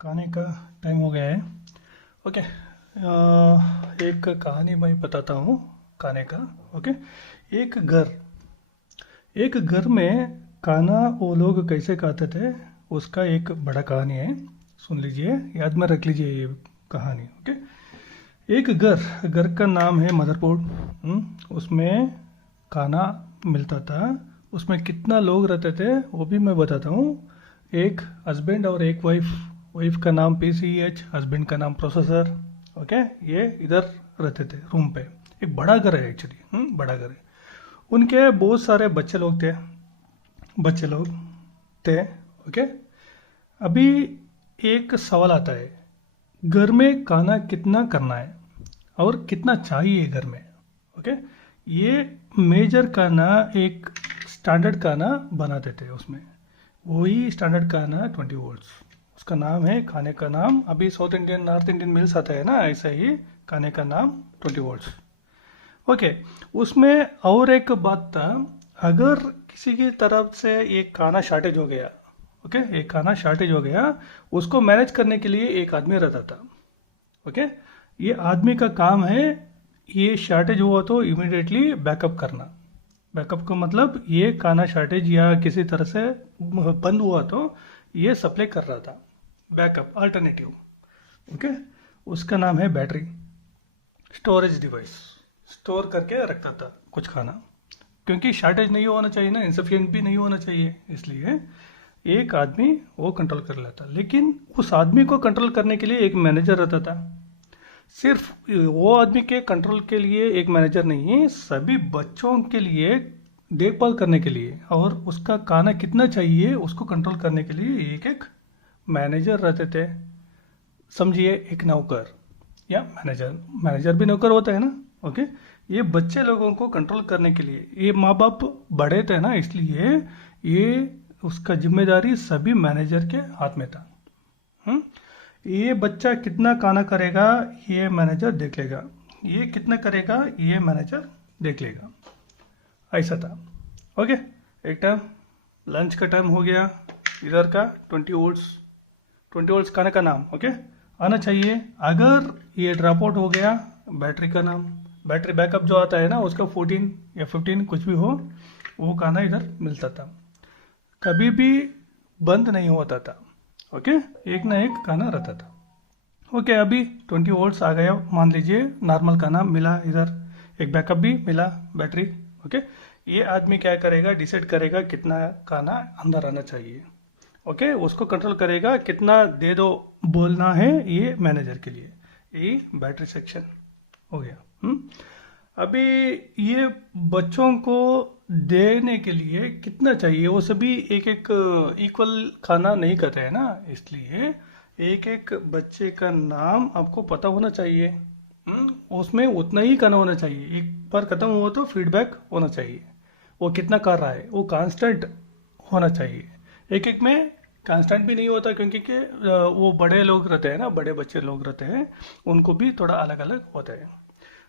खाने का टाइम हो गया है। ओके। एक कहानी मैं बताता हूँ खाने का। ओके। एक घर एक घर में खाना वो लोग कैसे खाते थे, उसका एक बड़ा कहानी है। सुन लीजिए, याद में रख लीजिए ये कहानी। ओके। एक घर घर का नाम है मदरपुर। उसमें खाना मिलता था। उसमें कितना लोग रहते थे वो भी मैं बताता हूँ। एक हस्बैंड और एक वाइफ। वाइफ का नाम PCH, हस्बैंड का नाम प्रोसेसर। ओके। ये इधर रहते थे रूम पे। एक बड़ा घर है एक्चुअली, बड़ा घर है। उनके बहुत सारे बच्चे लोग थे। ओके। अभी एक सवाल आता है, घर में खाना कितना करना है और कितना चाहिए घर में। ओके। ये मेजर खाना, एक स्टैंडर्ड खाना बनाते थे उसमें। वही स्टैंडर्ड खाना 20 वोल्ट्स, उसका नाम है खाने का नाम। अभी south Indian north Indian mills आता है ना, ऐसा ही खाने का नाम 20 वोल्ट्स। ओके। उसमें और एक बात था, अगर किसी की तरफ से एक खाना शॉर्टेज हो गया, ओके, एक खाना शॉर्टेज हो गया, उसको मैनेज करने के लिए एक आदमी रहता था। ओके। ये आदमी का काम है, ये शॉर्टेज हुआ तो इमिडिएटली बैकअप करना। बैकअप का मतलब ये खाना शॉर्टेज या किसी तरह से बंद हुआ तो ये सप्लाई कर रहा था, बैकअप अल्टरनेटिव। ओके। उसका नाम है बैटरी, स्टोरेज डिवाइस। स्टोर करके रखता था कुछ खाना, क्योंकि शॉर्टेज नहीं होना चाहिए ना, इंसफिशियंट भी नहीं होना चाहिए, इसलिए एक आदमी वो कंट्रोल कर लेता। लेकिन उस आदमी को कंट्रोल करने के लिए एक मैनेजर रहता था। सिर्फ वो आदमी के कंट्रोल के लिए एक मैनेजर नहीं, सभी बच्चों के लिए देखभाल करने के लिए और उसका खाना कितना चाहिए उसको कंट्रोल करने के लिए एक एक मैनेजर रहते थे। समझिए, एक नौकर या मैनेजर। मैनेजर भी नौकर होता है ना। ओके। ये बच्चे लोगों को कंट्रोल करने के लिए, ये माँ बाप बड़े थे ना, इसलिए ये उसका जिम्मेदारी सभी मैनेजर के हाथ में था। हम्म ये बच्चा कितना खाना करेगा ये मैनेजर देख लेगा, ये कितना करेगा ये मैनेजर देख लेगा, ऐसा था। ओके। एक टाइम लंच का टाइम हो गया, इधर का 20 वोल्ट्स, 20 वोल्ट्स खाने का नाम। ओके। आना चाहिए। अगर ये ड्रॉप आउट हो गया, बैटरी का नाम, बैटरी बैकअप जो आता है ना, उसका 14 या 15 कुछ भी हो, वो खाना इधर मिलता था, कभी भी बंद नहीं होता था। ओके। एक ना एक खाना रहता था। ओके। अभी 20 वोल्ट्स आ गया, मान लीजिए नॉर्मल खाना मिला इधर, एक बैकअप भी मिला, बैटरी। ओके। ये आदमी क्या करेगा, डिसाइड करेगा कितना खाना अंदर आना चाहिए। ओके। उसको कंट्रोल करेगा, कितना दे दो बोलना है ये मैनेजर के लिए। ये बैटरी सेक्शन हो गया। अभी ये बच्चों को देने के लिए कितना चाहिए, वो सभी एक एक इक्वल खाना नहीं करते हैं ना, इसलिए एक एक बच्चे का नाम आपको पता होना चाहिए। उसमें उतना ही खाना होना चाहिए, एक बार खत्म हुआ तो फीडबैक होना चाहिए, वो कितना कर रहा है वो कांस्टेंट होना चाहिए। एक एक में कांस्टेंट भी नहीं होता, क्योंकि वो बड़े लोग रहते हैं ना, बड़े बच्चे लोग रहते हैं, उनको भी थोड़ा अलग अलग होता है।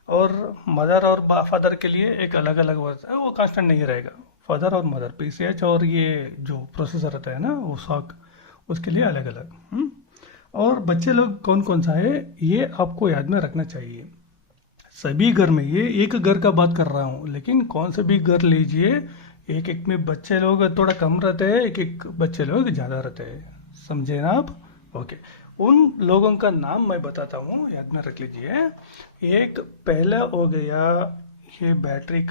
और मदर और फादर के लिए एक अलग अलग होता है, वो कांस्टेंट नहीं रहेगा। फादर और मदर PCH और ये जो प्रोसेसर रहता है ना, वो सॉक, उसके लिए अलग अलग। और बच्चे लोग कौन कौन सा है ये आपको याद में रखना चाहिए। सभी घर में, ये एक घर का बात कर रहा हूँ, लेकिन कौन से भी घर लीजिए, एक एक में बच्चे लोग थोड़ा कम रहते हैं, एक एक बच्चे लोग ज़्यादा रहते हैं। समझे ना आप। ओके। उन लोगों का नाम मैं बताता हूँ, याद में रख लीजिए। एक पहला हो गया ये बैटरी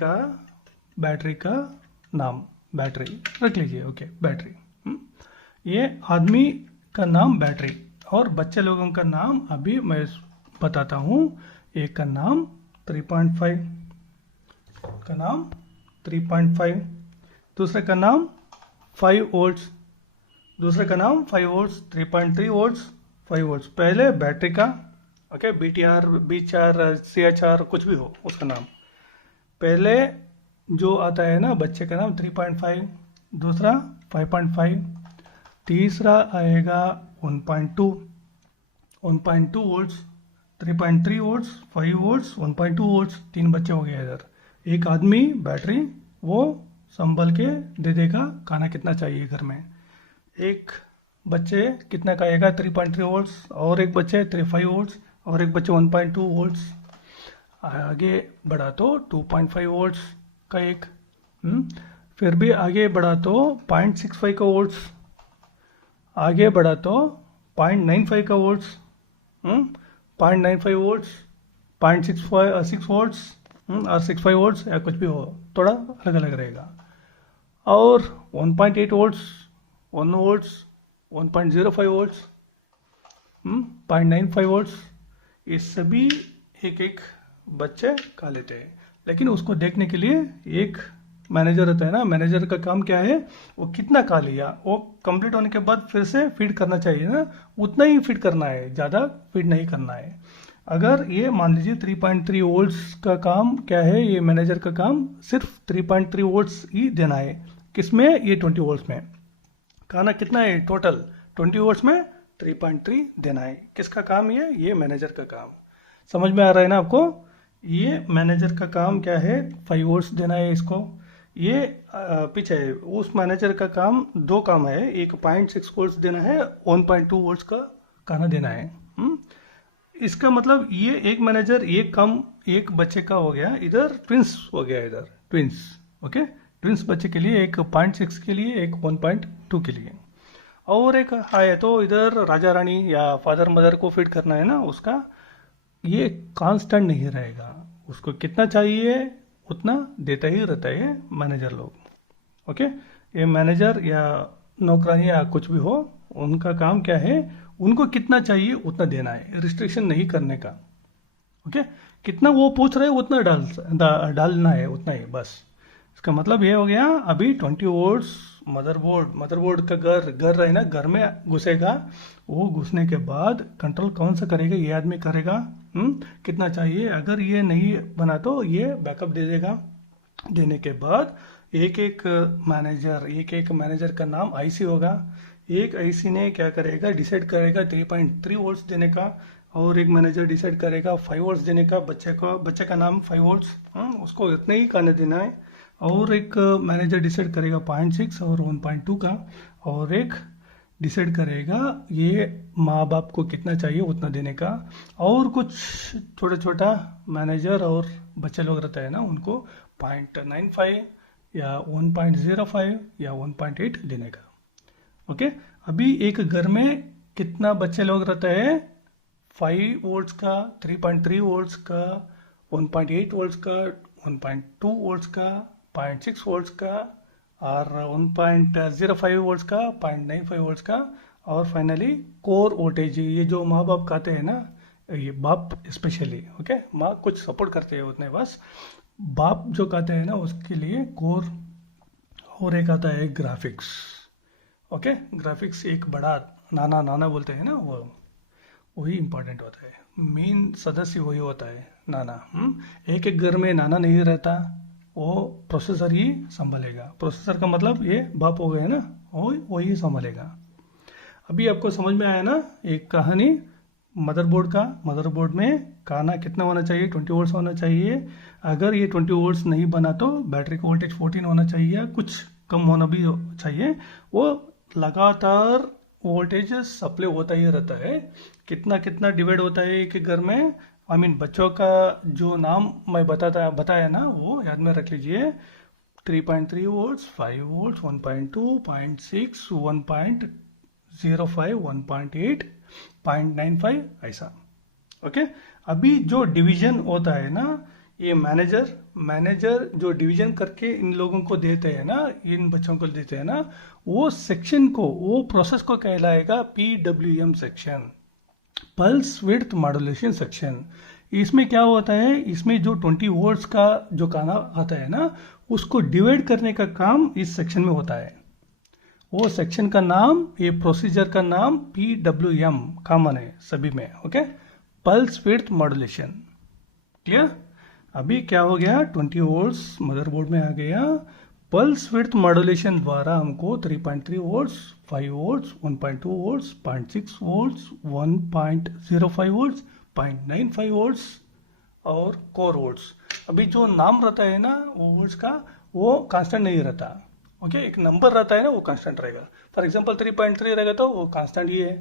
का नाम, बैटरी रख लीजिए। Okay, battery. ये आदमी का नाम बैटरी, और बच्चे लोगों का नाम अभी मैं बताता हूँ। एक का नाम 3.5 का नाम 3.5, दूसरे का नाम 5 वोल्ट्स, दूसरे का नाम 5 वोल्ट्स, 3.3 वोल्ट्स, 5 वोल्ट्स। पहले बैटरी का, ओके, BTR, BCR, CHR कुछ भी हो उसका नाम। पहले जो आता है ना बच्चे का नाम 3.5, दूसरा 5.5, तीसरा आएगा 1.2, 1.2 वोल्ट्स, 3.3 वोल्ट्स, 5 वोल्ट्स, 1.2 वोल्ट्स। तीन बच्चे हो गए इधर। एक आदमी बैटरी, वो संभल के दे देगा खाना कितना चाहिए घर में। एक बच्चे कितना का आएगा 3.3 वोल्ट्स, और एक बच्चे 3.5 वोल्ट्स, और एक बच्चे 1.2 वोल्ट्स। आगे बढ़ा तो 2.5 वोल्ट्स का एक, फिर भी आगे बढ़ा तो 0.65 का वोल्ट्स, आगे बढ़ा तो 0.95 का वोल्ट्स, 0.95 वोल्ट्स, 0.65 वोल्ट्स, और 65 वोल्ट्स, या कुछ भी हो, थोड़ा अलग अलग रहेगा। और 1.8 वोल्ट्स, 1 वोल्ट्स, 1.05 वोल्ट्स, 0.95 वोल्ट्स, ये सभी एक एक बच्चे खा लेते हैं। लेकिन उसको देखने के लिए एक मैनेजर होता है ना, मैनेजर का काम क्या है, वो कितना खा लिया, वो कंप्लीट होने के बाद फिर से फीड करना चाहिए ना, उतना ही फीड करना है, ज़्यादा फीड नहीं करना है। अगर ये मान लीजिए 3.3 वोल्ट्स का काम क्या है, ये मैनेजर का काम सिर्फ 3.3 वोल्ट्स ही देना है। किसमें, ये 20 वोल्ट्स में। खाना कितना है टोटल, 20 वोल्ट्स में 3.3 देना है। किसका काम ये मैनेजर का काम। समझ में आ रहा है ना आपको। ये मैनेजर का काम क्या है, 5 वोल्ट्स देना है इसको। ये पीछे उस मैनेजर का काम, दो काम है, एक 0.6 वोल्ट्स देना है, 1.2 वोल्ट्स का खाना देना है। इसका मतलब ये एक मैनेजर एक काम एक बच्चे का हो गया, इधर ट्विंस हो गया, इधर ट्विंस, ओके। ट्विंस बच्चे के लिए एक 0.6 के लिए, एक 1.2 के लिए। और एक है तो इधर राजा रानी या फादर मदर को फीड करना है ना, उसका ये कांस्टेंट नहीं रहेगा, उसको कितना चाहिए उतना देता ही रहता है मैनेजर लोग, ओके। ये मैनेजर या नौकरानी या कुछ भी हो, उनका काम क्या है, उनको कितना चाहिए उतना देना है, रिस्ट्रिक्शन नहीं करने का, ओके। कितना वो पूछ रहे हैं उतना डालना है, उतना ही बस। इसका मतलब ये हो गया, अभी 20 वोल्ट्स मदरबोर्ड का घर रहे ना, घर में घुसेगा, वो घुसने के बाद कंट्रोल कौन सा करेगा, ये आदमी करेगा, कितना चाहिए। अगर ये नहीं बना तो ये बैकअप दे देगा। देने के बाद एक एक मैनेजर का नाम आईसी होगा। एक आईसी ने क्या करेगा, डिसाइड करेगा 3.3 वोल्ट्स देने का, और एक मैनेजर डिसाइड करेगा 5 वोल्ट्स देने का। बच्चे का नाम 5 वोल्ट्स, उसको इतने ही खाने देना है। और एक मैनेजर डिसाइड करेगा 0.6 और 1.2 का, और एक डिसाइड करेगा ये माँ बाप को कितना चाहिए उतना देने का। और कुछ छोटा मैनेजर और बच्चे लोग रहता है ना, उनको 0.95 या 1.05 या 1.8 देने का, ओके। अभी एक घर में कितना बच्चे लोग रहता है, 5 वोल्ट्स का, 3.3 वोल्ट्स का, 1.8 वोल्ट्स का, 1.2 वोल्ट्स का, 0.6 वोल्ट्स का, और 1.05 वोल्ट्स का, 0.95 वोल्ट्स का, और फाइनली कोर वोल्टेज। ये जो माँ बाप कहते हैं ना, ये बाप स्पेशली, ओके, माँ कुछ सपोर्ट करते हैं उतने बस, बाप जो कहते हैं ना उसके लिए कोर। और एक आता है ग्राफिक्स, ओके। ग्राफिक्स एक बड़ा नाना बोलते हैं ना, वो वही इंपॉर्टेंट होता है, मेन सदस्य वही होता है, नाना। एक एक घर में नाना नहीं रहता, वो प्रोसेसर ही संभालेगा। प्रोसेसर का मतलब ये बाप हो गए ना, वही संभालेगा। अभी आपको समझ में आया ना एक कहानी मदरबोर्ड में खाना कितना होना चाहिए, 20 वोल्ट्स होना चाहिए। अगर ये 20 वोल्ट्स नहीं बना तो बैटरी का वोल्टेज 14 होना चाहिए, कुछ कम होना भी चाहिए। वो लगातार वोल्टेज सप्लाई होता ही रहता है। कितना डिवाइड होता है एक घर में, बच्चों का जो नाम मैं बताया ना, वो याद में रख लीजिए। 3.3 वोल्ट्स, 5 वोल्ट्स, 1.2, 0.6, 1.05, 1.8, 0.95, ऐसा, ओके। अभी जो डिवीजन होता है ना, ये मैनेजर जो डिवीजन करके इन लोगों को देते हैं ना, इन बच्चों को देते हैं ना, वो सेक्शन को, वो प्रोसेस को कहलाएगा PWM section, pulse width modulation section. इसमें क्या होता है, इसमें जो 20 वोल्ट्स का जो गाना आता है ना, उसको डिवाइड करने का काम इस सेक्शन में होता है। वो सेक्शन का नाम, ये प्रोसीजर का नाम PWM कॉमन है सभी में, okay, pulse width modulation. Clear. अभी क्या हो गया, 20 वोल्ट्स मदरबोर्ड में आ गया। पल्स विड्थ मॉड्यूलेशन द्वारा हमको 3.3 volts, 5 volts, 1.2 volts, 0.6 volts, 1.05 volts, 0.95 volts और कोर वोल्ट्स। अभी जो नाम रहता है ना वो वोल्ट्स का, वो कांस्टेंट नहीं रहता, ओके, एक नंबर रहता है ना, वो कांस्टेंट रहेगा। फॉर एग्जांपल 3.3 रहेगा तो वो कांस्टेंट ये है।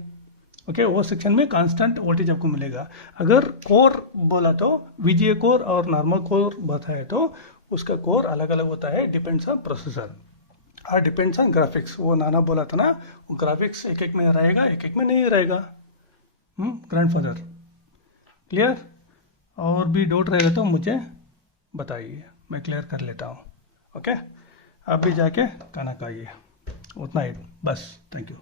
ओके, वो सेक्शन में कांस्टेंट वोल्टेज आपको मिलेगा। अगर कोर बोला तो वीजीए कोर और नॉर्मल कोर बताए तो उसका कोर अलग अलग होता है, डिपेंड्स ऑन प्रोसेसर और डिपेंड्स ऑन ग्राफिक्स। वो नाना बोला था ना, ग्राफिक्स एक एक में रहेगा, एक एक में नहीं रहेगा। Grandfather, clear? और भी डाउट रहेगा तो मुझे बताइए, मैं क्लियर कर लेता हूँ। ओके, आप भी जाके खाना खाइए, उतना ही बस। Thank you.